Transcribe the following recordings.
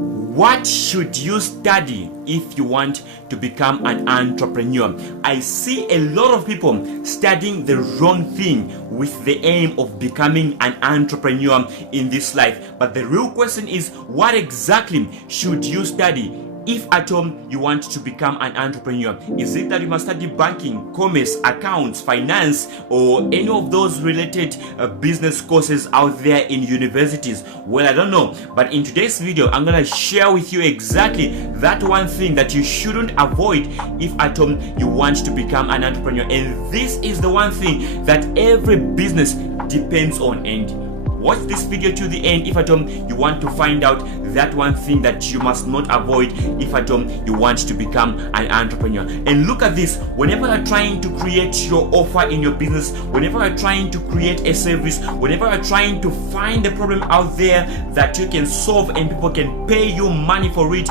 What should you study if you want to become an entrepreneur? I see a lot of people studying the wrong thing with the aim of becoming an entrepreneur in this life. But the real question is, what exactly should you study if at all you want to become an entrepreneur? Is it that you must study banking, commerce, accounts, finance, or any of those related business courses out there in universities? Well, I don't know, but in today's video I'm gonna share with you exactly that one thing that you shouldn't avoid if at all you want to become an entrepreneur. And this is the one thing that every business depends on. And watch this video to the end if at all you want to find out that one thing that you must not avoid if at all you want to become an entrepreneur. And look at this, whenever you're trying to create your offer in your business, whenever you're trying to create a service, whenever you're trying to find a problem out there that you can solve and people can pay you money for it,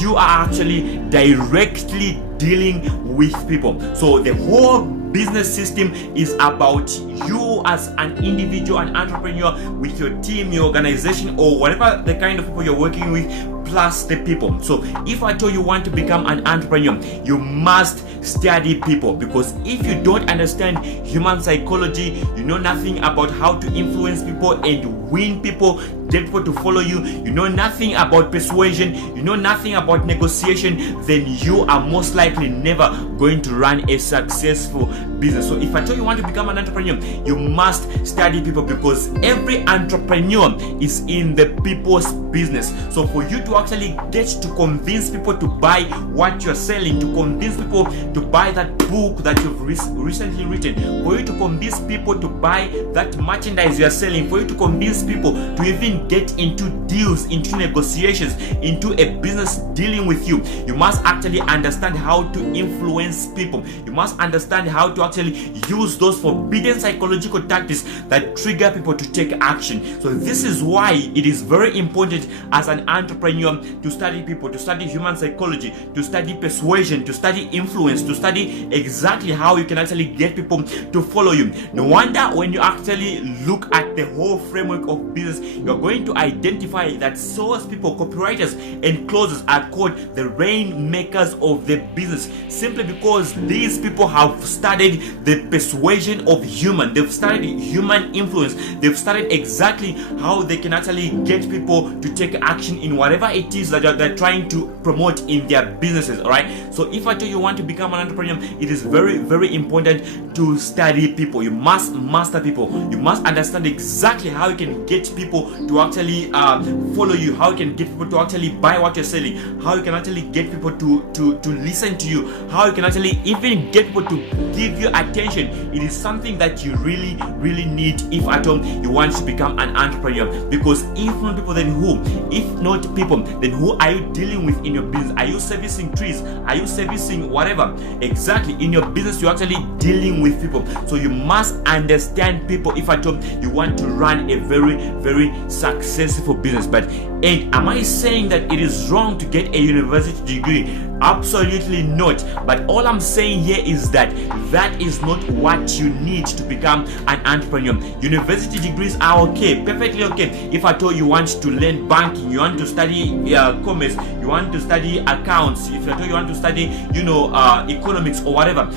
you are actually directly dealing with people. So the whole business system is about you as an individual, an entrepreneur, with your team, your organization, or whatever the kind of people you're working with, plus the people. So if I told you want to become an entrepreneur, you must study people, because if you don't understand human psychology, you know nothing about how to influence people and win people, get people to follow you, you know nothing about persuasion, you know nothing about negotiation, then you are most likely never going to run a successful business. So if I tell you want to become an entrepreneur, you must study people, because every entrepreneur is in the people's business. So for you to actually get to convince people to buy what you're selling, to convince people to buy that book that you've recently written, for you to convince people to buy that merchandise you're selling, for you to convince people to even get into deals, into negotiations, into a business dealing with you, you must actually understand how to influence people. You must understand how to actually use those forbidden psychological tactics that trigger people to take action. So this is why it is very important as an entrepreneur to study people, to study human psychology, to study persuasion, to study influence, to study exactly how you can actually get people to follow you. No wonder when you actually look at the whole framework of business, you're going to identify that salespeople, copywriters, and closers are called the rainmakers of the business, simply because these people have studied the persuasion of human, they've studied human influence, they've studied exactly how they can actually get people to take action in whatever it is that they're trying to promote in their businesses. All right, so if I tell you want to become an entrepreneur, it is very, very important to study people. You must master people. You must understand exactly how you can get people to actually follow you, how you can get people to actually buy what you're selling, how you can actually get people to listen to you, how you can actually even get people to give you attention. It is something that you really, really need if at all you want to become an entrepreneur. Because if not people, then who? If not people, then who are you dealing with in your business? Are you servicing trees? Are you servicing whatever? Exactly. In your business, you're actually dealing with people. So you must understand people if at all you want to run a very, very successful business. But and am I saying that it is wrong to get a university degree? Absolutely not. But all I'm saying here is that that is not what you need to become an entrepreneur. University degrees are okay, perfectly okay. If at all you want to learn banking, you want to study commerce, you want to study accounts, if at all you want to study, economics or whatever,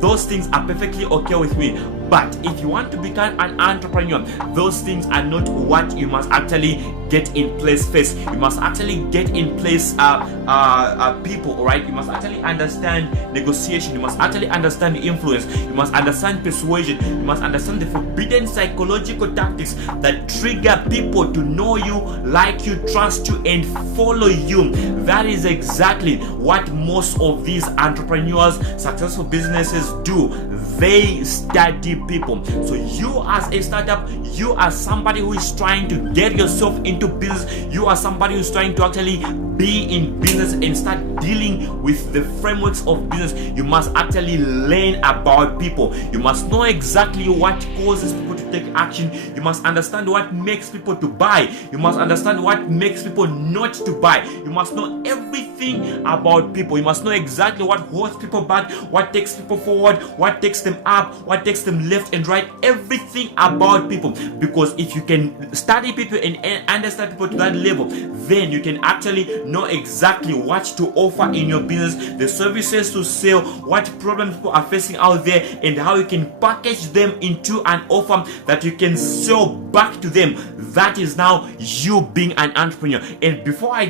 those things are perfectly okay with me. But if you want to become an entrepreneur, those things are not what you must actually get in place first. You must actually get in place people, all right? You must actually understand negotiation. You must actually understand influence. You must understand persuasion. You must understand the forbidden psychological tactics that trigger people to know you, like you, trust you, and follow you. That is exactly what most of these entrepreneurs, successful businesses do. They study people. So you as a startup, you are somebody who is trying to get yourself into business, you are somebody who's trying to actually be in business and start dealing with the frameworks of business, you must actually learn about people. You must know exactly what causes people to take action. You must understand what makes people to buy. You must understand what makes people not to buy. You must know everything everything about people. You must know exactly what holds people back, what takes people forward, what takes them up, what takes them left and right, everything about people. Because if you can study people and understand people to that level, then you can actually know exactly what to offer in your business, the services to sell, what problems people are facing out there, and how you can package them into an offer that you can sell back to them. That is now you being an entrepreneur. And before I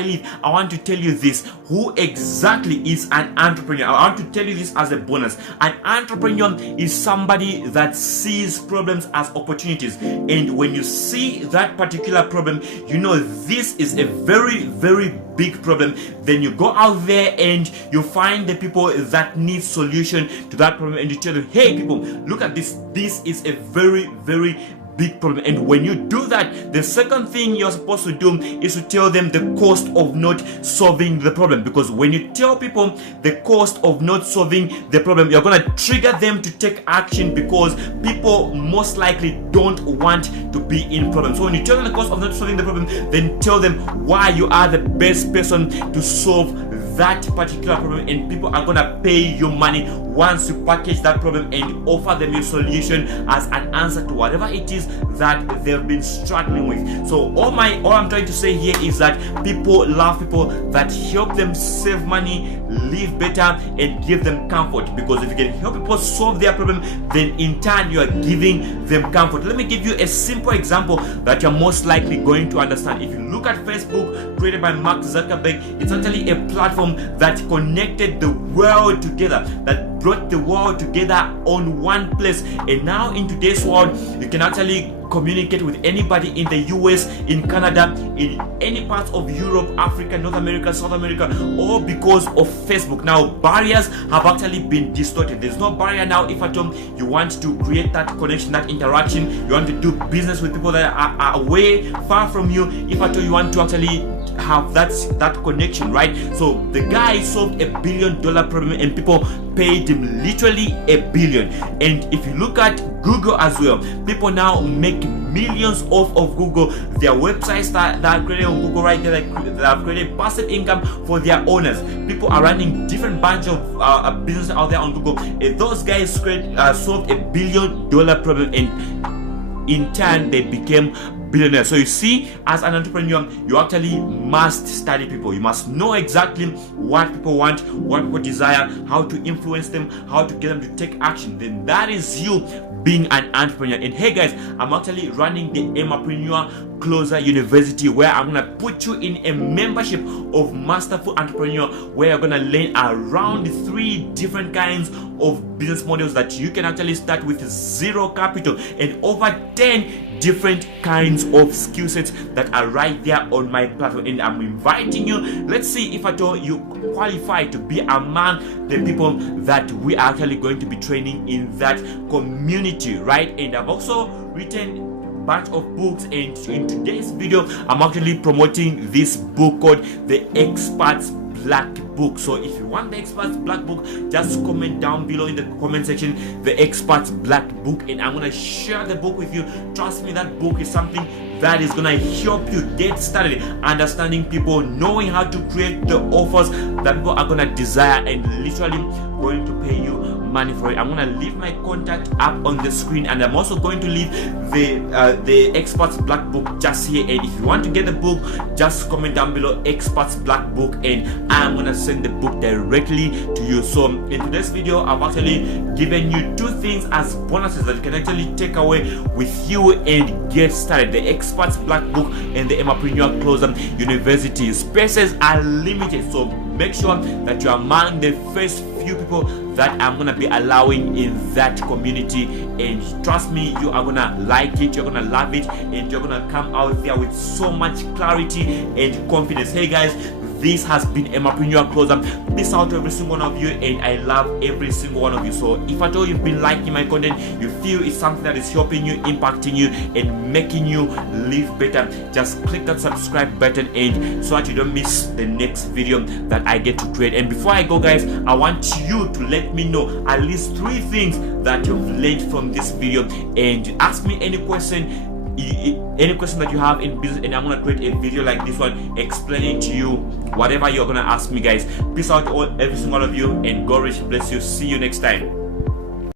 leave, I want to tell you this: who exactly is an entrepreneur? I want to tell you this as a bonus. An entrepreneur is somebody that sees problems as opportunities, and when you see that particular problem, you know this is a very, very big problem. Then you go out there and you find the people that need solution to that problem, and you tell them, hey people, look at this. This is a very, very big problem. And when you do that, the second thing you're supposed to do is to tell them the cost of not solving the problem. Because when you tell people the cost of not solving the problem, you're going to trigger them to take action, because people most likely don't want to be in problems. So when you tell them the cost of not solving the problem, then tell them why you are the best person to solve that particular problem, and people are gonna pay you money once you package that problem and offer them your solution as an answer to whatever it is that they've been struggling with. So all I'm trying to say here is that people love people that help them save money, live better, and give them comfort. Because if you can help people solve their problem, then in turn you are giving them comfort. Let me give you a simple example that you're most likely going to understand. If you look at Facebook, created by Mark Zuckerberg, it's actually a platform that connected the world together, that brought the world together on one place. And now in today's world, you can actually communicate with anybody in the US, in Canada, in any parts of Europe, Africa, North America, South America, all because of Facebook. Now barriers have actually been distorted. There's no barrier now. If at all you want to create that connection, that interaction, you want to do business with people that are way far from you, if at all you want to actually have that connection, right? So the guy solved $1 billion problem, and people paid him literally $1 billion. And if you look at Google as well, people now make millions off of Google. Their websites that are created on Google right there, that have created passive income for their owners. People are running different bunch of business out there on Google, and those guys solved $1 billion problem, and in turn they became billionaire. So you see, as an entrepreneur, you actually must study people. You must know exactly what people want, what people desire, how to influence them, how to get them to take action. Then that is you being an entrepreneur. And hey guys, I'm actually running the EmmapreneurCloser University, where I'm gonna put you in a membership of Masterful Entrepreneur, where you're gonna learn around 3 different kinds of business models that you can actually start with zero capital, and over 10 different kinds of skill sets that are right there on my platform. And I'm inviting you. Let's see if at all you qualify to be among the people that we are actually going to be training in that community, right? And I've also written bunch of books, and in today's video I'm actually promoting this book called The Expert's Black Book. So if you want the Expert's Black Book, just comment down below in the comment section, The Expert's Black Book, and I'm gonna share the book with you. Trust me, that book is something that is gonna help you get started understanding people, knowing how to create the offers that people are gonna desire, and literally going to pay you money for it. I'm gonna leave my contact up on the screen, and I'm also going to leave the Expert's Black Book just here. And if you want to get the book, just comment down below Expert's Black Book, and I'm gonna send the book directly to you. So in today's video, I've actually given you 2 things as bonuses that you can actually take away with you and get started: the Expert's Black Book and the EmmapreneurCloser University. Spaces are limited, so make sure that you're among the first few people that I'm gonna be allowing in that community. And trust me, you are gonna like it, you're gonna love it, and you're gonna come out there with so much clarity and confidence. Hey guys, this has been EmmapreneurCloser. Peace out to every single one of you, and I love every single one of you. So if at all you've been liking my content, you feel it's something that is helping you, impacting you, and making you live better, just click that subscribe button, and so that you don't miss the next video that I get to create. And before I go guys, I want you to let me know at least 3 things that you've learned from this video, and ask me any question any question that you have in business, and I'm gonna create a video like this one explaining to you whatever you're gonna ask me, guys. Peace out, every single one of you, and God richly bless you. See you next time.